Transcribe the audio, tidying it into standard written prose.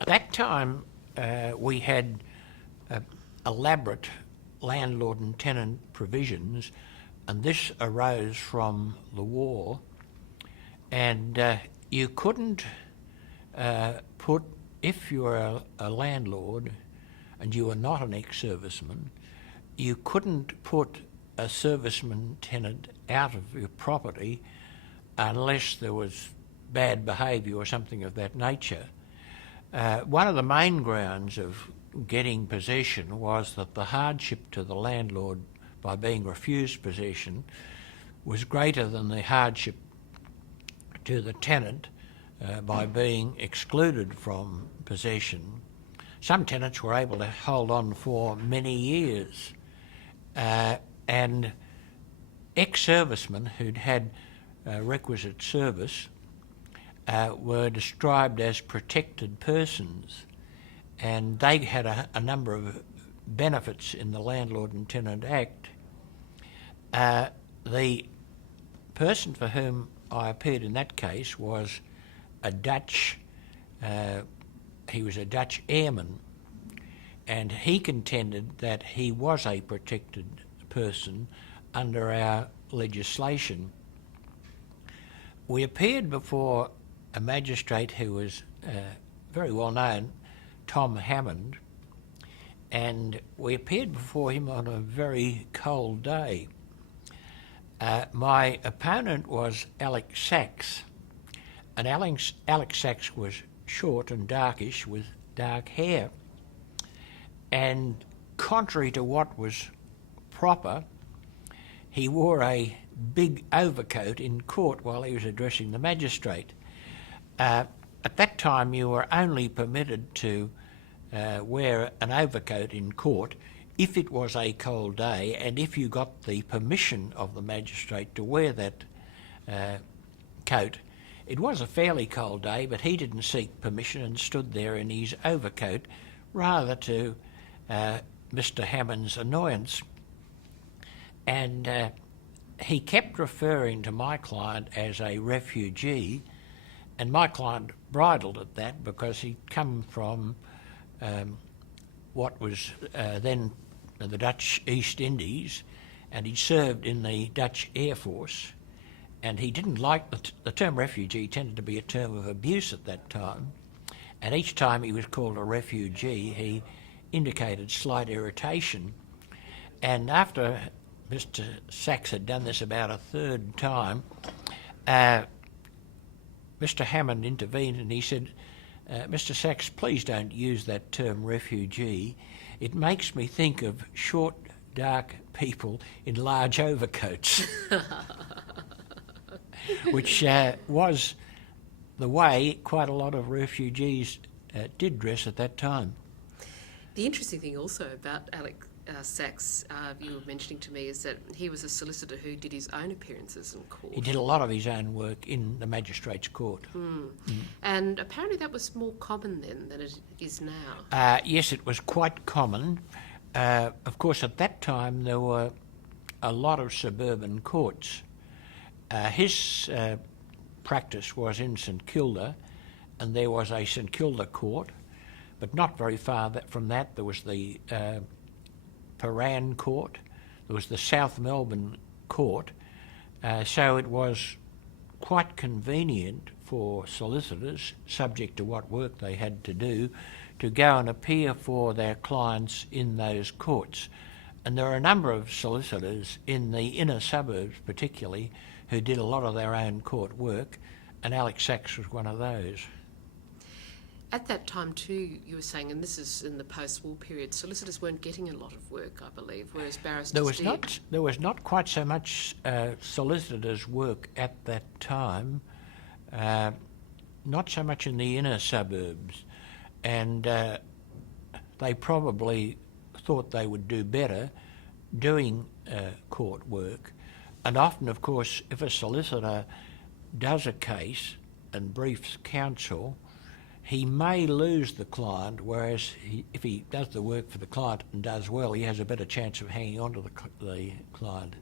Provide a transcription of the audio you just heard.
At that time, we had elaborate landlord and tenant provisions, and this arose from the war. And you couldn't put, if you were a landlord and you were not an ex-serviceman, you couldn't put a serviceman tenant out of your property unless there was bad behaviour or something of that nature. One of the main grounds of getting possession was that the hardship to the landlord by being refused possession was greater than the hardship to the tenant by being excluded from possession. Some tenants were able to hold on for many years, and ex-servicemen who'd had requisite service were described as protected persons, and they had a number of benefits in the Landlord and Tenant Act. The person for whom I appeared in that case was a Dutch, he was a Dutch airman, and he contended that he was a protected person under our legislation. We appeared before a magistrate who was very well known, Tom Hammond, and we appeared before him on a very cold day. My opponent was Alex Sachs, and Alex Sachs was short and darkish with dark hair. And contrary to what was proper, he wore a big overcoat in court while he was addressing the magistrate. At that time, you were only permitted to wear an overcoat in court if it was a cold day and if you got the permission of the magistrate to wear that coat. It was a fairly cold day, but he didn't seek permission and stood there in his overcoat, rather to Mr. Hammond's annoyance. And he kept referring to my client as a refugee, and my client bridled at that because he'd come from what was then the Dutch East Indies, and he served in the Dutch Air Force, and he didn't like the term refugee tended to be a term of abuse at that time, and each time he was called a refugee he indicated slight irritation. And after Mr. Sachs had done this about a third time, Mr. Hammond intervened and he said, Mr. Sachs, please don't use that term refugee. It makes me think of short, dark people in large overcoats, which was the way quite a lot of refugees did dress at that time. The interesting thing also about Alex Sachs, you were mentioning to me, is that he was a solicitor who did his own appearances in court. He did a lot of his own work in the magistrate's court. And apparently that was more common then than it is now. Yes, it was quite common. Of course, at that time there were a lot of suburban courts. His practice was in St Kilda, and there was a St Kilda court, but not very far from that there was the Paran Court, there was the South Melbourne Court, so it was quite convenient for solicitors, subject to what work they had to do, to go and appear for their clients in those courts. And there are a number of solicitors in the inner suburbs particularly who did a lot of their own court work, and Alex Sachs was one of those. At that time too, you were saying, and this is in the post-war period, solicitors weren't getting a lot of work, I believe, whereas barristers did. There was not quite so much solicitors' work at that time, not so much in the inner suburbs, and they probably thought they would do better doing court work. And often, of course, if a solicitor does a case and briefs counsel, he may lose the client, whereas if he does the work for the client and does well, he has a better chance of hanging on to the client.